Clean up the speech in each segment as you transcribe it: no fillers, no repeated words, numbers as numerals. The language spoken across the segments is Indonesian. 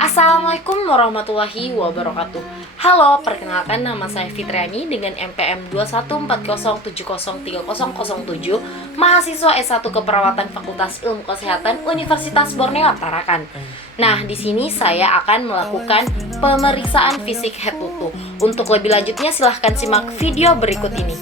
Assalamualaikum warahmatullahi wabarakatuh. Halo, perkenalkan nama saya Fitriani dengan NPM 21407030007, mahasiswa S1 Keperawatan Fakultas Ilmu Kesehatan Universitas Borneo Tarakan. Nah, di sini saya akan melakukan pemeriksaan fisik head to toe. Untuk lebih lanjutnya silahkan simak video berikut ini.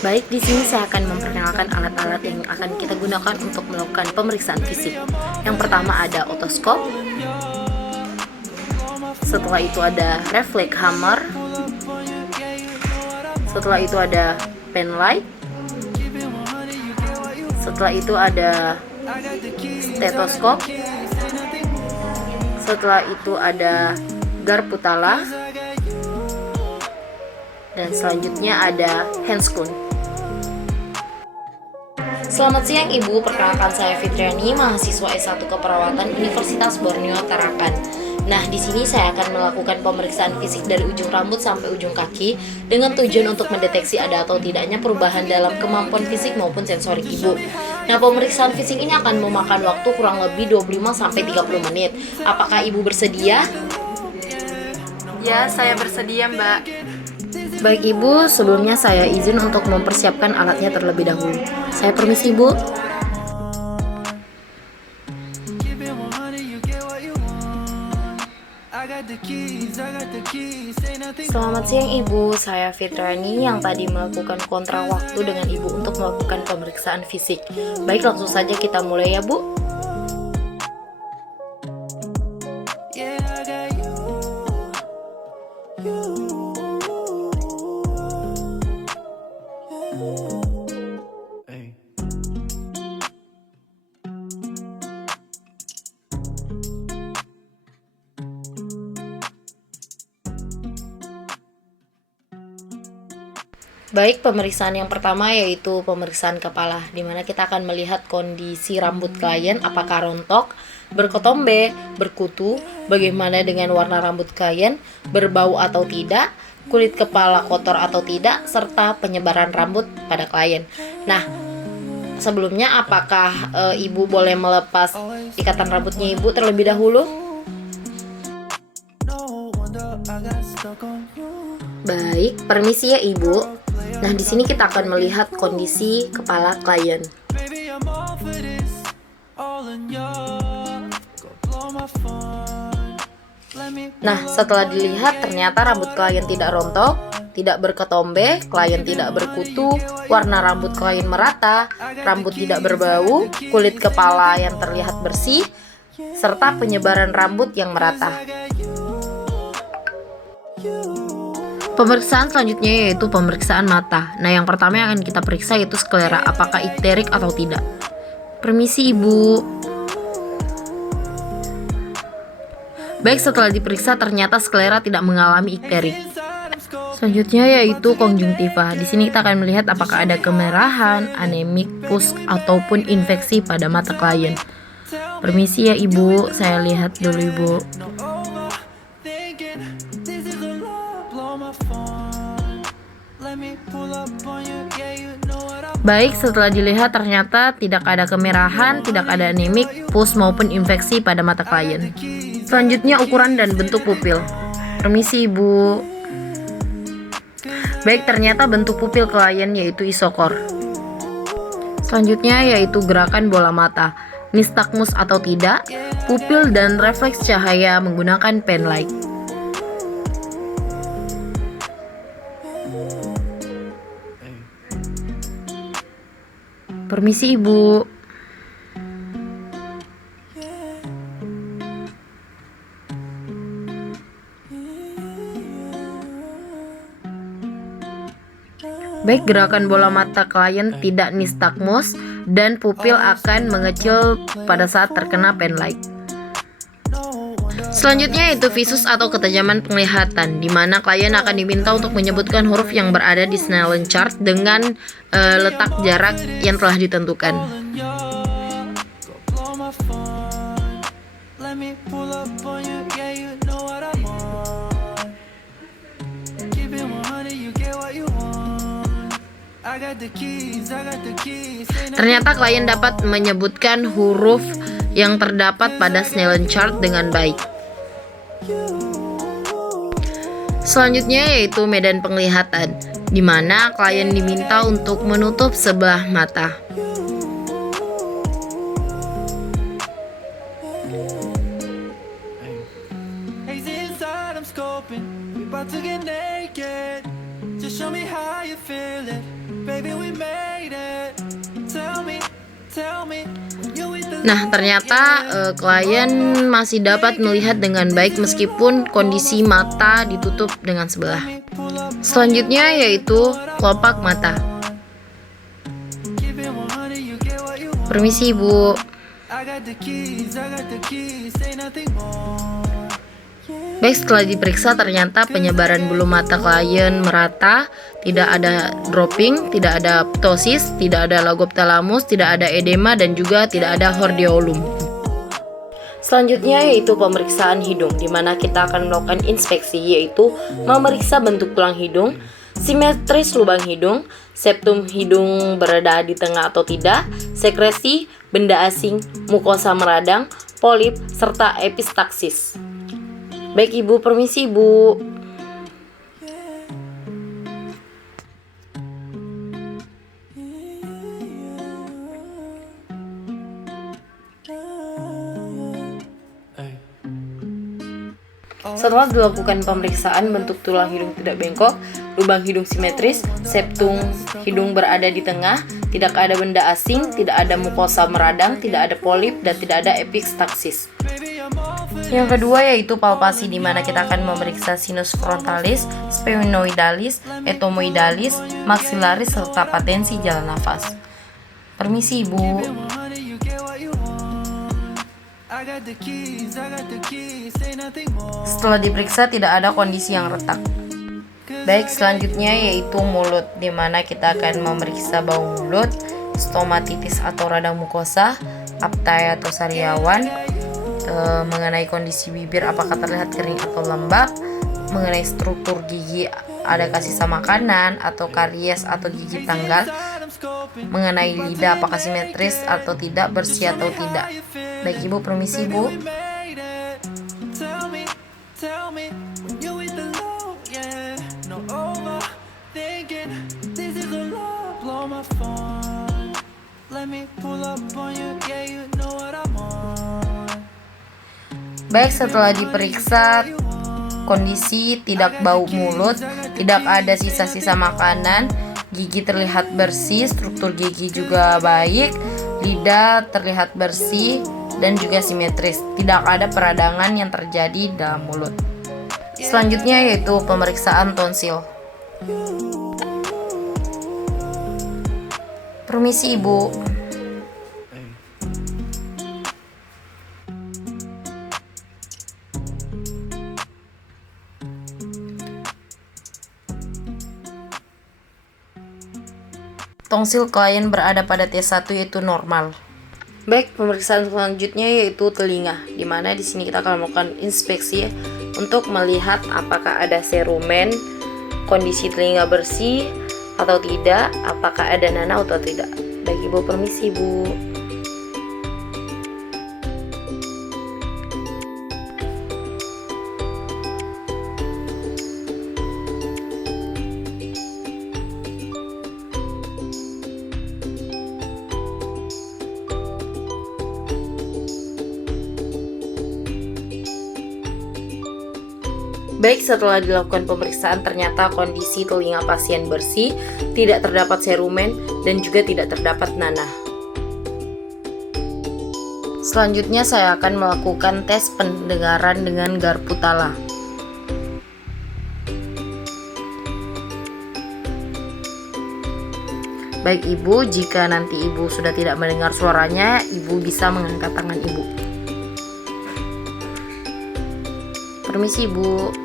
Baik, di sini saya akan memperkenalkan alat-alat yang akan kita gunakan untuk melakukan pemeriksaan fisik. Yang pertama ada otoskop. Setelah itu ada reflex hammer. Setelah itu ada pen light. Setelah itu ada stetoskop. Setelah itu ada garputala. Dan selanjutnya ada handscrew. Selamat siang Ibu, perkenalkan saya Fitriani, mahasiswa S1 Keperawatan Universitas Borneo Tarakan. Nah, di sini saya akan melakukan pemeriksaan fisik dari ujung rambut sampai ujung kaki dengan tujuan untuk mendeteksi ada atau tidaknya perubahan dalam kemampuan fisik maupun sensorik Ibu. Nah, pemeriksaan fisik ini akan memakan waktu kurang lebih 25-30 menit. Apakah Ibu bersedia? Ya, saya bersedia, Mbak. Baik Ibu, sebelumnya saya izin untuk mempersiapkan alatnya terlebih dahulu. Saya permisi Bu. Selamat siang Ibu, saya Fitriani yang tadi melakukan kontra waktu dengan Ibu untuk melakukan pemeriksaan fisik. Baik, langsung saja kita mulai ya Bu. Baik, pemeriksaan yang pertama yaitu pemeriksaan kepala, di mana kita akan melihat kondisi rambut klien, apakah rontok, berketombe, berkutu, bagaimana dengan warna rambut klien, berbau atau tidak, kulit kepala kotor atau tidak, serta penyebaran rambut pada klien. Nah, sebelumnya apakah Ibu boleh melepas ikatan rambutnya Ibu terlebih dahulu? Baik, permisi ya Ibu. Nah, di sini kita akan melihat kondisi kepala klien. Nah, setelah dilihat ternyata rambut klien tidak rontok, tidak berketombe, klien tidak berkutu, warna rambut klien merata, rambut tidak berbau, kulit kepala yang terlihat bersih, serta penyebaran rambut yang merata. Pemeriksaan selanjutnya yaitu pemeriksaan mata. Nah, yang pertama yang akan kita periksa yaitu sklera, apakah ikterik atau tidak. Permisi Ibu. Baik, setelah diperiksa ternyata sklera tidak mengalami ikterik. Selanjutnya yaitu konjungtiva. Di sini kita akan melihat apakah ada kemerahan, anemik, pus ataupun infeksi pada mata klien. Permisi ya Ibu, saya lihat dulu Ibu. Baik, setelah dilihat ternyata tidak ada kemerahan, tidak ada anemik, pus maupun infeksi pada mata klien. Selanjutnya ukuran dan bentuk pupil. Permisi Ibu. Baik, ternyata bentuk pupil klien yaitu isokor. Selanjutnya yaitu gerakan bola mata, nistagmus atau tidak, pupil dan refleks cahaya menggunakan pen light. Permisi Ibu. Baik, gerakan bola mata klien tidak nistagmus dan pupil akan mengecil pada saat terkena pen light. Selanjutnya yaitu visus atau ketajaman penglihatan, di mana klien akan diminta untuk menyebutkan huruf yang berada di Snellen chart dengan letak jarak yang telah ditentukan. Ternyata klien dapat menyebutkan huruf yang terdapat pada Snellen chart dengan baik. Selanjutnya yaitu medan penglihatan, di mana klien diminta untuk menutup sebelah mata. Nah, ternyata klien masih dapat melihat dengan baik meskipun kondisi mata ditutup dengan sebelah. Selanjutnya yaitu kelopak mata. Permisi, Ibu. Baik, setelah diperiksa ternyata penyebaran bulu mata klien merata, tidak ada dropping, tidak ada ptosis, tidak ada logophthalmus, tidak ada edema, dan juga tidak ada hordeolum. Selanjutnya yaitu pemeriksaan hidung, di mana kita akan melakukan inspeksi, yaitu memeriksa bentuk tulang hidung, simetris lubang hidung, septum hidung berada di tengah atau tidak, sekresi, benda asing, mukosa meradang, polip, serta epistaksis. Baik, Ibu, permisi, Bu. Setelah dilakukan pemeriksaan bentuk tulang hidung tidak bengkok, lubang hidung simetris, septum hidung berada di tengah, tidak ada benda asing, tidak ada mukosa meradang, tidak ada polip, dan tidak ada epistaksis. Yang kedua yaitu palpasi, di mana kita akan memeriksa sinus frontalis, sphenoidalis, etomoidalis, maxillaris, serta patensi jalan nafas. Permisi, Ibu. Setelah diperiksa tidak ada kondisi yang retak. Baik, selanjutnya yaitu mulut, di mana kita akan memeriksa bau mulut, stomatitis atau radang mukosa, aptai atau sariawan, mengenai kondisi bibir apakah terlihat kering atau lembab, mengenai struktur gigi adakah sisa makanan atau karies atau gigi tanggal, mengenai lidah apakah simetris atau tidak, bersih atau tidak. Baik, Ibu, permisi, Bu. Baik, setelah diperiksa kondisi tidak bau mulut, tidak ada sisa-sisa makanan, gigi terlihat bersih, struktur gigi juga baik, lidah terlihat bersih dan juga simetris, tidak ada peradangan yang terjadi dalam mulut. Selanjutnya yaitu pemeriksaan tonsil. Permisi, Ibu. Tonsil klien berada pada T1 yaitu normal. Baik, pemeriksaan selanjutnya yaitu telinga, di mana di sini kita akan melakukan inspeksi untuk melihat apakah ada serumen, kondisi telinga bersih atau tidak, apakah ada nanah atau tidak. Baik, Ibu, permisi, Bu. Baik, setelah dilakukan pemeriksaan ternyata kondisi telinga pasien bersih, tidak terdapat serumen, dan juga tidak terdapat nanah. Selanjutnya saya akan melakukan tes pendengaran dengan garpu tala. Baik, Ibu, jika nanti Ibu sudah tidak mendengar suaranya, Ibu bisa mengangkat tangan Ibu. Permisi, Ibu.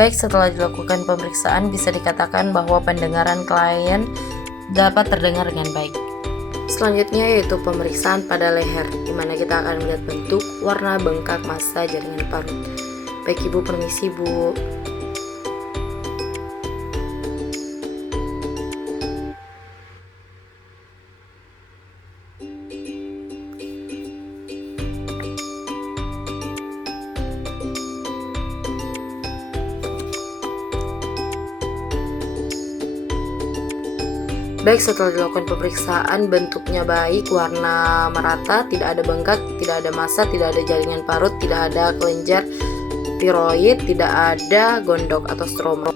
Baik, setelah dilakukan pemeriksaan bisa dikatakan bahwa pendengaran klien dapat terdengar dengan baik. Selanjutnya yaitu pemeriksaan pada leher, di mana kita akan melihat bentuk, warna, bengkak, massa, jaringan parut. Baik Ibu, permisi Bu. Baik, setelah dilakukan pemeriksaan bentuknya baik, warna merata, tidak ada bengkak, tidak ada massa, tidak ada jaringan parut, tidak ada kelenjar tiroid, tidak ada gondok atau stroma.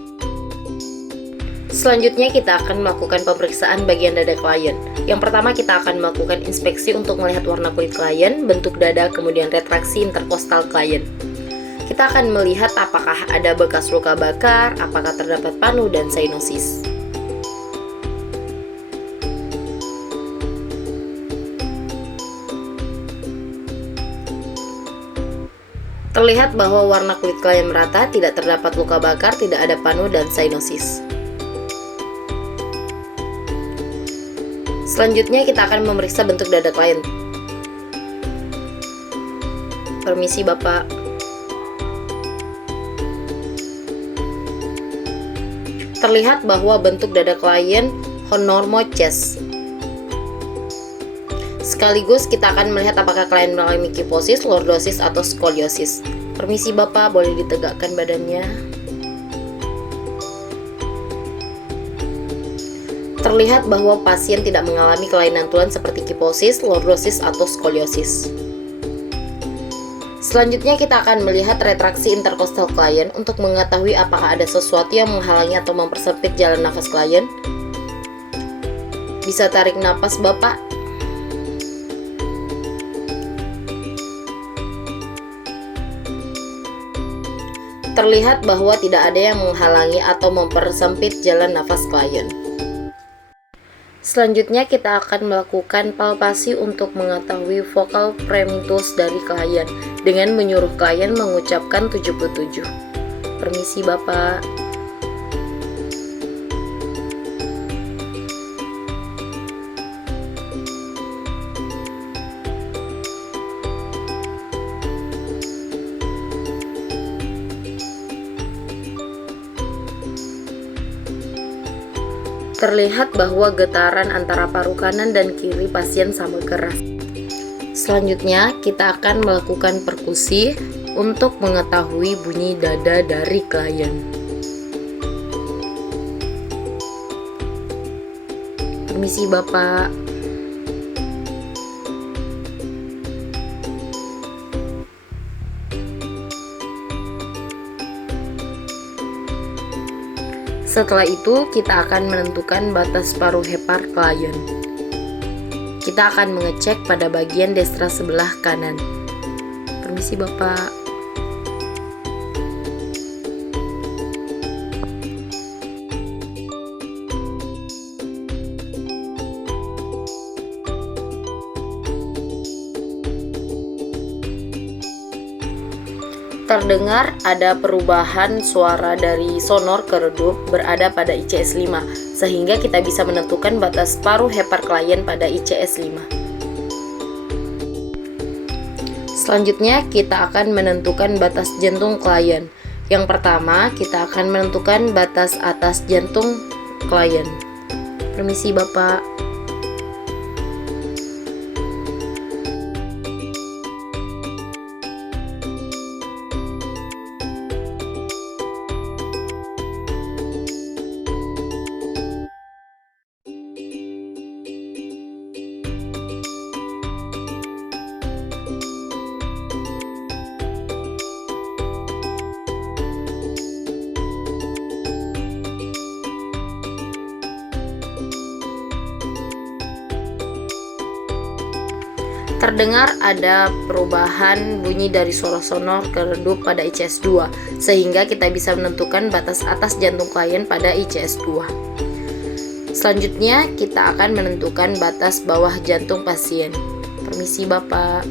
Selanjutnya kita akan melakukan pemeriksaan bagian dada klien. Yang pertama kita akan melakukan inspeksi untuk melihat warna kulit klien, bentuk dada, kemudian retraksi interkostal klien. Kita akan melihat apakah ada bekas luka bakar, apakah terdapat panu dan sinusis. Terlihat bahwa warna kulit klien merata, tidak terdapat luka bakar, tidak ada panu dan sinusis. Selanjutnya kita akan memeriksa bentuk dada klien. Permisi Bapak. Terlihat bahwa bentuk dada klien honormo chest. Sekaligus kita akan melihat apakah klien mengalami kifosis, lordosis, atau skoliosis. Permisi Bapak, boleh ditegakkan badannya. Terlihat bahwa pasien tidak mengalami kelainan tulang seperti kifosis, lordosis, atau skoliosis. Selanjutnya kita akan melihat retraksi interkostal klien untuk mengetahui apakah ada sesuatu yang menghalangi atau mempersempit jalan nafas klien. Bisa tarik napas Bapak. Terlihat bahwa tidak ada yang menghalangi atau mempersempit jalan nafas klien. Selanjutnya kita akan melakukan palpasi untuk mengetahui vokal primitus dari klien dengan menyuruh klien mengucapkan 77. Permisi Bapak. Terlihat bahwa getaran antara paru kanan dan kiri pasien sama keras. Selanjutnya, kita akan melakukan perkusi untuk mengetahui bunyi dada dari klien. Permisi Bapak. Setelah itu, kita akan menentukan batas paruh hepar klien. Kita akan mengecek pada bagian destra sebelah kanan. Permisi Bapak. Terdengar ada perubahan suara dari sonor ke redup berada pada ICS 5, sehingga kita bisa menentukan batas paruh hepar klien pada ICS 5. Selanjutnya kita akan menentukan batas jantung klien. Yang pertama kita akan menentukan batas atas jantung klien. Permisi Bapak. Terdengar ada perubahan bunyi dari suara sonor ke redup pada ICS 2, sehingga kita bisa menentukan batas atas jantung klien pada ICS 2. Selanjutnya, kita akan menentukan batas bawah jantung pasien. Permisi Bapak.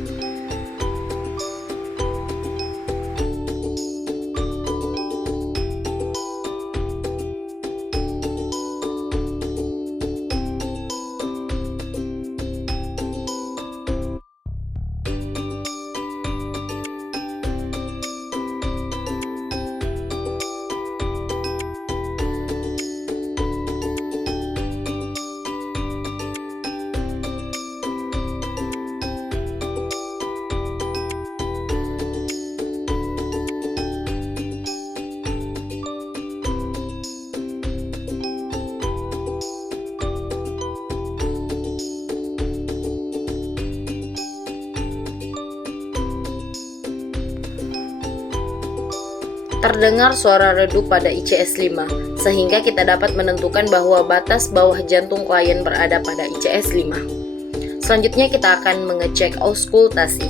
Terdengar suara redup pada ICS 5, sehingga kita dapat menentukan bahwa batas bawah jantung klien berada pada ICS 5. Selanjutnya kita akan mengecek auskultasi.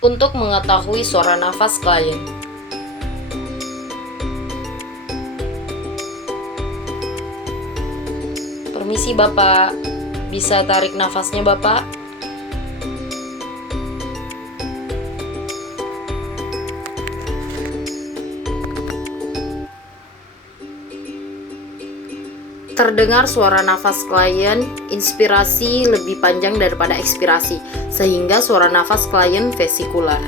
Untuk mengetahui suara nafas klien, permisi Bapak, bisa tarik nafasnya Bapak? Terdengar suara nafas klien, inspirasi lebih panjang daripada ekspirasi, sehingga suara nafas klien vesikular.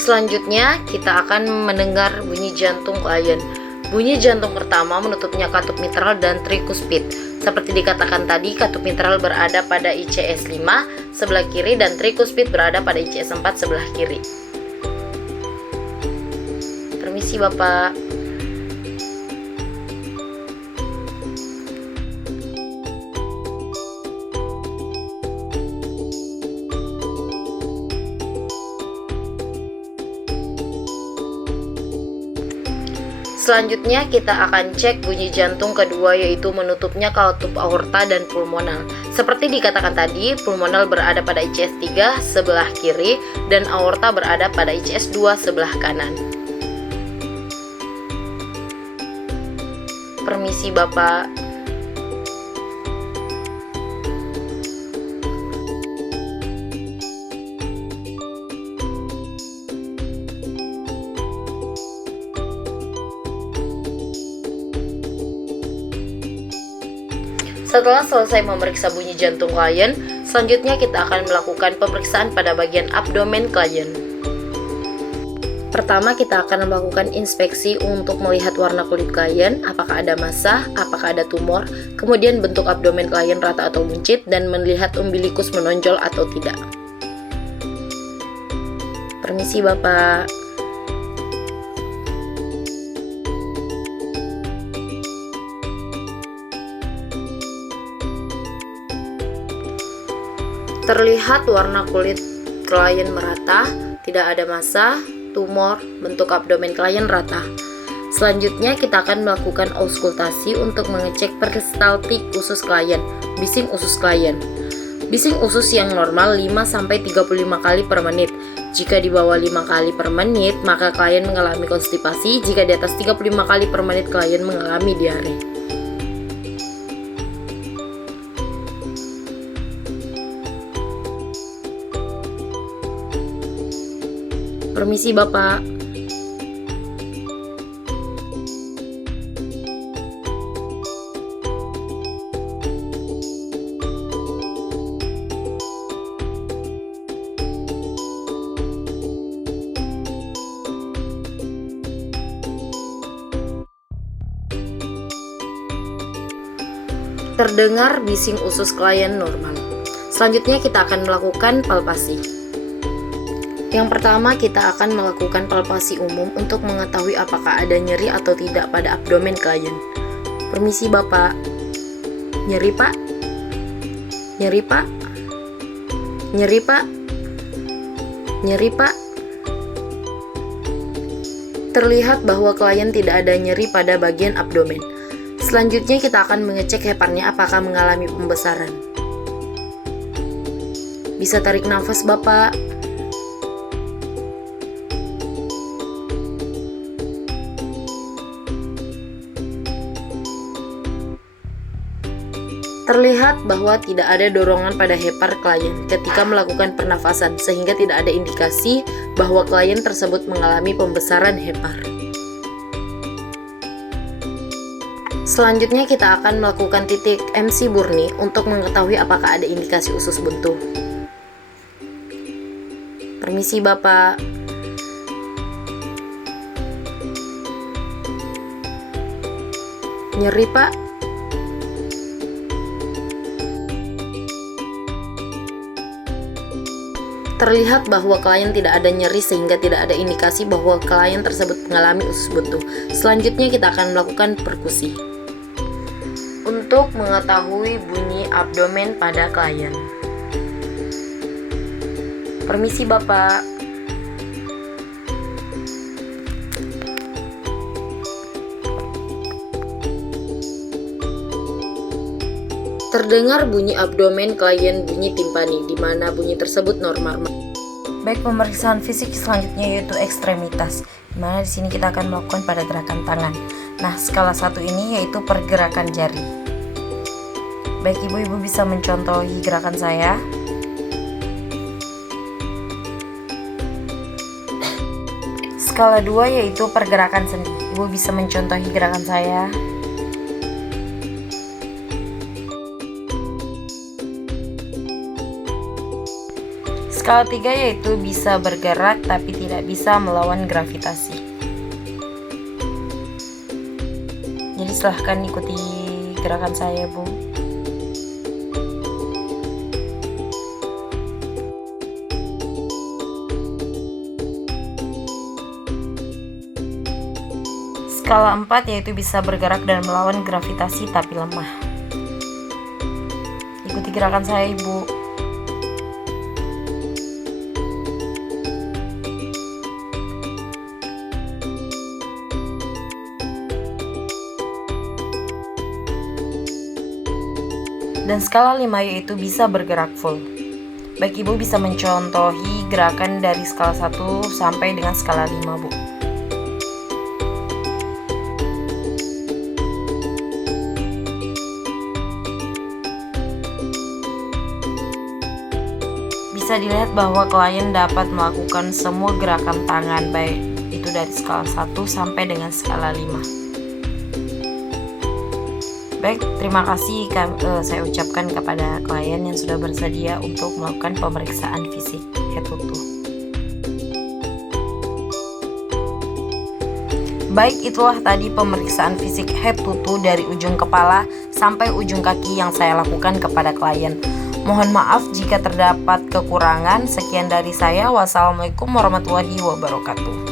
Selanjutnya, kita akan mendengar bunyi jantung klien. Bunyi jantung pertama menutupnya katup mitral dan trikuspid. Seperti dikatakan tadi, katup mitral berada pada ICS 5 sebelah kiri dan trikuspid berada pada ICS 4 sebelah kiri. Permisi Bapak. Selanjutnya kita akan cek bunyi jantung kedua, yaitu menutupnya katup aorta dan pulmonal. Seperti dikatakan tadi, pulmonal berada pada ICS 3 sebelah kiri dan aorta berada pada ICS 2 sebelah kanan. Permisi Bapak. Setelah selesai memeriksa bunyi jantung klien, selanjutnya kita akan melakukan pemeriksaan pada bagian abdomen klien. Pertama, kita akan melakukan inspeksi untuk melihat warna kulit klien, apakah ada massa, apakah ada tumor, kemudian bentuk abdomen klien rata atau buncit, dan melihat umbilikus menonjol atau tidak. Permisi Bapak. Terlihat warna kulit klien merata, tidak ada massa, tumor, bentuk abdomen klien rata. Selanjutnya kita akan melakukan auskultasi untuk mengecek peristaltik usus klien, bising usus klien. Bising usus yang normal 5-35 kali per menit. Jika di bawah 5 kali per menit, maka klien mengalami konstipasi. Jika di atas 35 kali per menit, klien mengalami diare. Permisi Bapak. Terdengar bising usus klien normal. Selanjutnya kita akan melakukan palpasi. Yang pertama, kita akan melakukan palpasi umum untuk mengetahui apakah ada nyeri atau tidak pada abdomen klien. Permisi Bapak. Nyeri Pak? Nyeri Pak? Nyeri Pak? Nyeri Pak? Terlihat bahwa klien tidak ada nyeri pada bagian abdomen. Selanjutnya kita akan mengecek heparnya apakah mengalami pembesaran. Bisa tarik nafas Bapak. Terlihat bahwa tidak ada dorongan pada hepar klien ketika melakukan pernafasan, sehingga tidak ada indikasi bahwa klien tersebut mengalami pembesaran hepar. Selanjutnya kita akan melakukan titik MC Burni untuk mengetahui apakah ada indikasi usus buntu. Permisi Bapak. Nyeri Pak? Terlihat bahwa klien tidak ada nyeri sehingga tidak ada indikasi bahwa klien tersebut mengalami usus buntu. Selanjutnya kita akan melakukan perkusi untuk mengetahui bunyi abdomen pada klien. Permisi Bapak. Terdengar bunyi abdomen klien bunyi timpani, di mana bunyi tersebut normal. Baik, pemeriksaan fisik selanjutnya yaitu ekstremitas, di mana di sini kita akan melakukan pada gerakan tangan. Nah, skala 1 ini yaitu pergerakan jari. Baik, ibu-ibu bisa mencontohi gerakan saya. Skala 2 yaitu pergerakan sendi. Ibu bisa mencontohi gerakan saya. Skala 3 yaitu bisa bergerak tapi tidak bisa melawan gravitasi. Jadi silahkan ikuti gerakan saya, Bu. Skala 4 yaitu bisa bergerak dan melawan gravitasi tapi lemah. Ikuti gerakan saya, Ibu. Dan skala 5 yaitu bisa bergerak full. Baik, Ibu bisa mencontohi gerakan dari skala 1 sampai dengan skala 5, Bu. Bisa dilihat bahwa klien dapat melakukan semua gerakan tangan, baik itu dari skala 1 sampai dengan skala 5. Baik, terima kasih saya ucapkan kepada klien yang sudah bersedia untuk melakukan pemeriksaan fisik head to toe. Baik, itulah tadi pemeriksaan fisik head to toe dari ujung kepala sampai ujung kaki yang saya lakukan kepada klien. Mohon maaf jika terdapat kekurangan. Sekian dari saya. Wassalamualaikum warahmatullahi wabarakatuh.